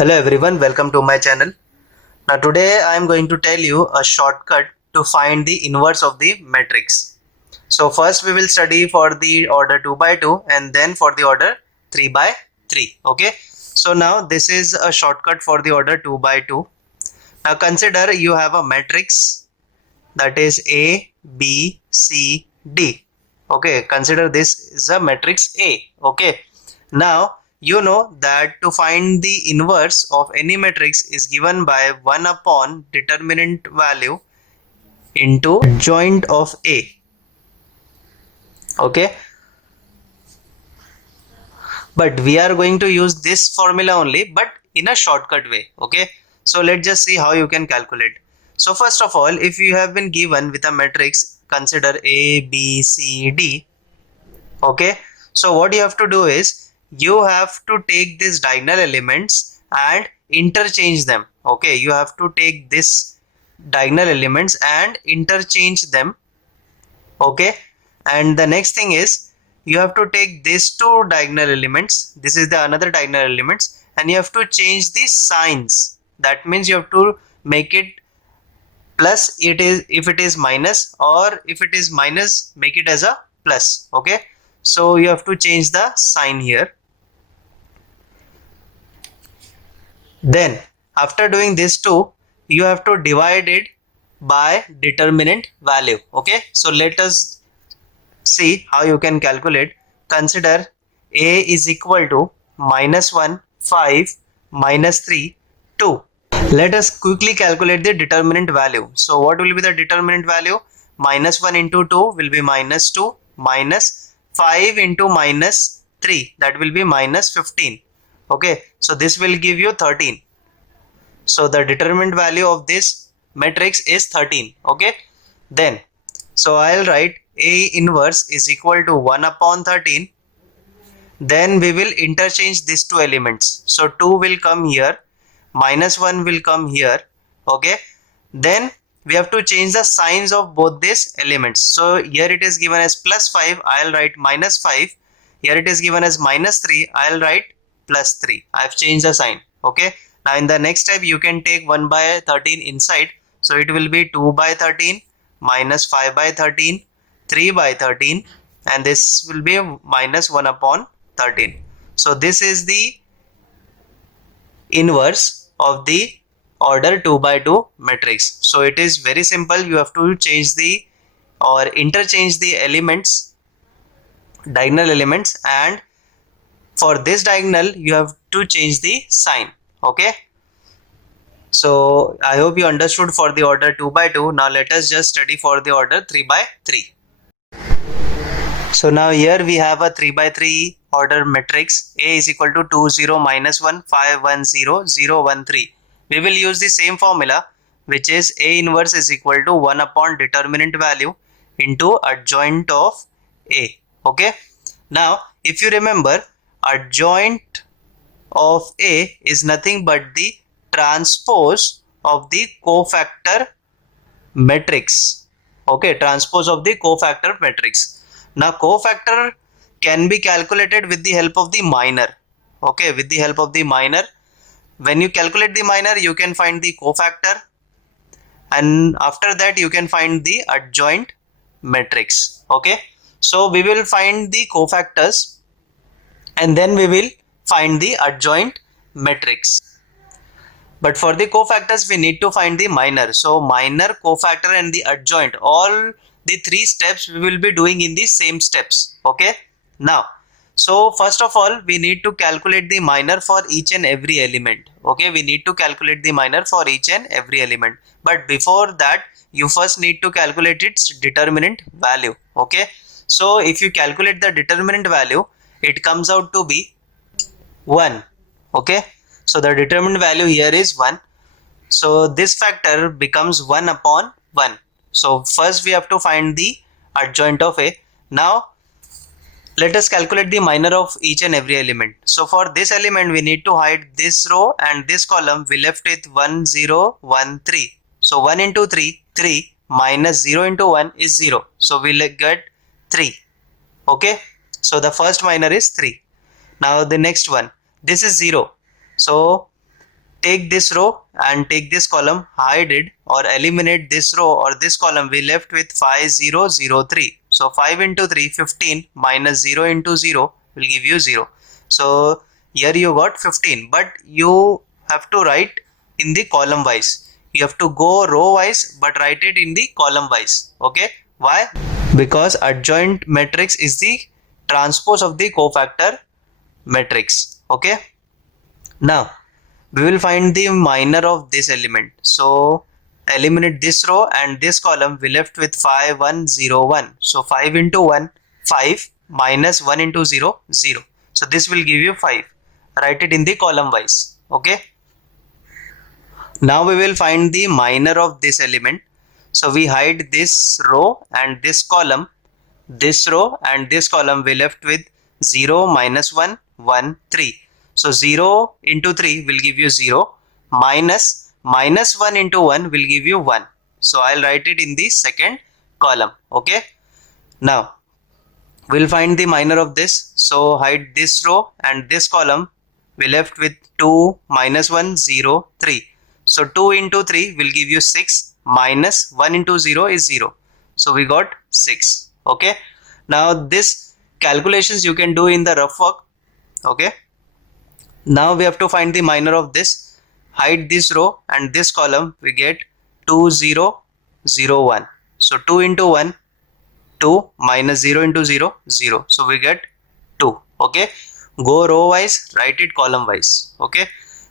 Hello everyone, welcome to my channel. Now today I am going to tell you a shortcut to find the inverse of the matrix. So first we will study for the order 2 by 2 and then for the order 3 by 3. Okay. So now this is a shortcut for the order 2 by 2. Now consider you have a matrix that is A, B, C, D. Okay. Consider this is a matrix A. Okay. Now you know that to find the inverse of any matrix is given by 1 upon determinant value into adjoint of A. Okay, but we are going to use this formula only, but in a shortcut way. Okay, so let's just see how you can calculate. So first of all, if you have been given with a matrix, consider A, B, C, D. Okay, so what you have to do is you have to take these diagonal elements and interchange them. Okay, you have to take this diagonal elements and interchange them. Okay, and the next thing is you have to take these two diagonal elements, this is the another diagonal elements, and you have to change the signs. That means you have to make it plus it is if it is minus, or if it is minus make it as a plus. Okay, so you have to change the sign here. Then after doing this two, you have to divide it by determinant value. Okay, so let us see how you can calculate. Consider A is equal to -1, 5, -3, 2. Let us quickly calculate the determinant value. So what will be the determinant value? -1 into 2 will be -2, minus 5 into -3, that will be -15. Okay, so this will give you 13. So the determinant value of this matrix is 13. Okay, then so I'll write A inverse is equal to 1 upon 13. Then we will interchange these two elements. So 2 will come here, -1 will come here. Okay, then we have to change the signs of both these elements. So here it is given as +5, I'll write -5. Here it is given as -3, I'll write +3. I've changed the sign. Okay, now in the next step you can take 1 by 13 inside. So it will be 2 by 13 minus 5 by 13, 3 by 13, and this will be -1 upon 13. So this is the inverse of the order 2 by 2 matrix. So it is very simple. You have to change the or interchange the elements, diagonal elements, and for this diagonal you have to change the sign. Okay, so I hope you understood for the order 2 by 2. Now let us just study for the order 3 by 3. So now here we have a 3 by 3 order matrix. A is equal to 2, 0, -1, 5, 1, 0, 0, 1, 3. We will use the same formula, which is A inverse is equal to 1 upon determinant value into adjoint of A. Okay, now if you remember, adjoint of A is nothing but the transpose of the cofactor matrix. Okay, transpose of the cofactor matrix. Now cofactor can be calculated with the help of the minor. Okay, with the help of the minor. When you calculate the minor, you can find the cofactor, and after that you can find the adjoint matrix. Okay, so we will find the cofactors and then we will find the adjoint matrix. But for the cofactors we need to find the minor. So minor, cofactor and the adjoint, all the three steps we will be doing in the same steps. Okay, now so first of all we need to calculate the minor for each and every element. Okay, we need to calculate the minor for each and every element, but before that you first need to calculate its determinant value. Okay, so if you calculate the determinant value, it comes out to be 1. Okay, so the determinant value here is 1. So this factor becomes 1 upon 1. So first we have to find the adjoint of A. Now let us calculate the minor of each and every element. So for this element we need to hide this row and this column. We left with 1, 0, 1, 3. So 1 into 3, 3, minus 0 into 1 is 0. So we'll get 3. Okay, so the first minor is 3. Now the next one, this is 0. So take this row and take this column, hide it or eliminate this row or this column, we left with 5003. So 5 into 3, 15 minus 0 into 0 will give you 0. So here you got 15, but you have to write in the column wise. You have to go row wise but write it in the column wise. Okay, why? Because adjoint matrix is the transpose of the cofactor matrix. Okay, now we will find the minor of this element. So eliminate this row and this column, we left with 5101. So 5 into 1, 5 minus 1 into 0, 0. So this will give you 5. Write it in the column wise. Okay. Now we will find the minor of this element. So we hide this row and this column, this row and this column, we left with 0 minus 1, 1, 3. So 0 into 3 will give you 0, minus 1 into 1 will give you 1. So I'll write it in the second column. Okay. Now we'll find the minor of this. So hide this row and this column, we left with 2 minus 1, 0, 3. So 2 into 3 will give you 6, minus 1 into 0 is 0. So we got 6. Okay. Now this calculations you can do in the rough work. Okay. Now we have to find the minor of this. Hide this row and this column, we get 2, 0, 0, 1. So 2 into 1, 2 minus 0 into 0, 0. So we get 2. Okay. Go row wise, write it column wise. Okay.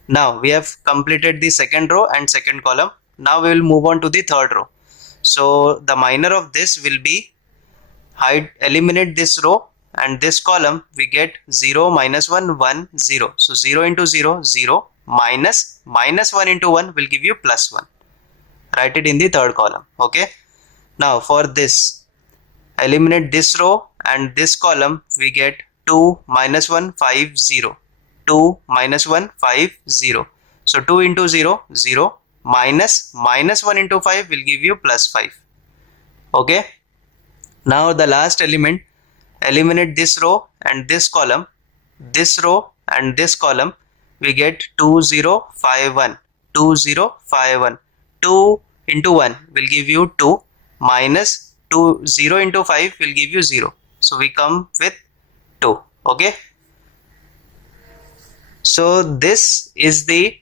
Now we have completed the second row and second column. Now we will move on to the third row. So the minor of this will be eliminate this row and this column, we get 0 minus 1, 1, 0. So 0 into 0, 0, minus 1 into 1 will give you plus 1. Write it in the third column. Okay. Now for this, eliminate this row and this column, we get 2 minus 1, 5, 0. 2 minus 1, 5, 0. So 2 into 0, 0, minus 1 into 5 will give you plus 5. Okay. Now the last element, eliminate this row and this column, this row and this column, we get 2, 0, 5, 1. 2, 0, 5, 1. 2 into 1 will give you 2, minus 2, 0 into 5 will give you 0. So we come with 2. Okay. So this is the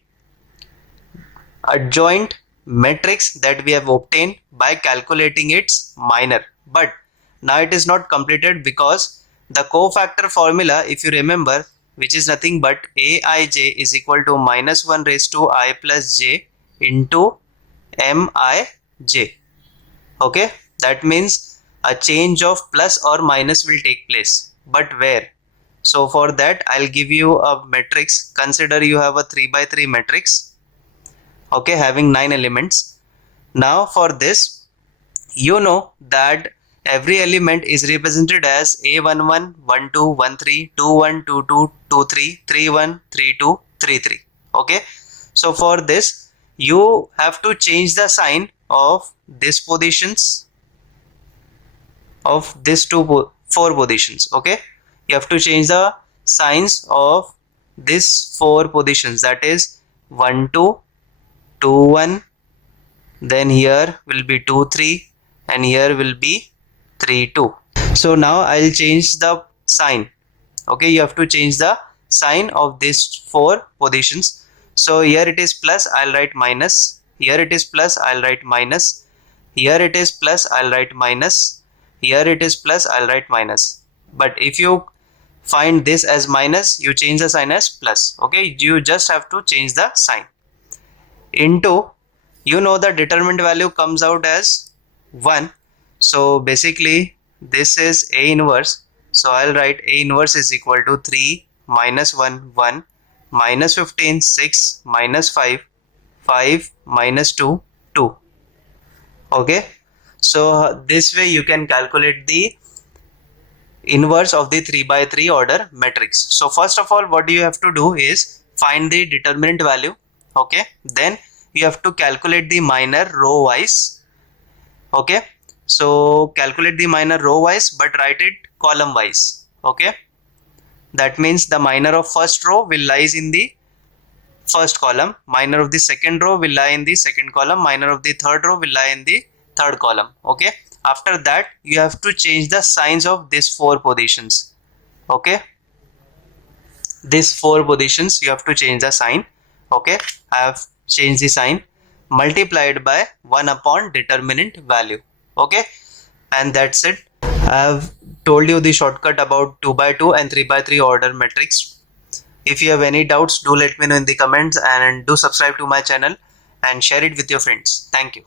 adjoint matrix that we have obtained by calculating its minor. But now it is not completed because the cofactor formula, if you remember, which is nothing but Aij is equal to minus 1 raised to I plus j into Mij. Okay, that means a change of plus or minus will take place. But where? So for that I'll give you a matrix. Consider you have a 3 by 3 matrix. Okay, having 9 elements. Now for this, you know that every element is represented as A11, 12, 13, 21, 22, 23, 31, 32, 33. Okay. So for this, you have to change the sign of these positions, of these four positions. Okay. You have to change the signs of these 4 positions, that is 1, 2, 2, 1, then here will be 2, 3, and here will be 3, 2. So now I'll change the sign. Okay, you have to change the sign of these 4 positions. So here it is plus, I'll write minus. Here it is plus, I'll write minus. Here it is plus, I'll write minus. Here it is plus, I'll write minus. But if you find this as minus, you change the sign as plus. Okay, you just have to change the sign. Into, you know, the determinant value comes out as 1. So basically this is A inverse. So I'll write A inverse is equal to 3 minus 1, 1, minus 15, 6, minus 5, 5, minus 2, 2. Okay. So this way you can calculate the inverse of the 3 by 3 order matrix. So first of all, what you have to do is find the determinant value. Okay. Then you have to calculate the minor row wise. Okay. So calculate the minor row wise, but write it column wise. Okay. That means the minor of first row will lies in the first column, minor of the second row will lie in the second column, minor of the third row will lie in the third column. Okay, after that you have to change the signs of these 4 positions. Okay, these 4 positions you have to change the sign. Okay, I have changed the sign, multiplied by 1 upon determinant value. Okay, and that's it. I have told you the shortcut about 2 by 2 and 3 by 3 order matrix. If you have any doubts, do let me know in the comments, and do subscribe to my channel and share it with your friends. Thank you.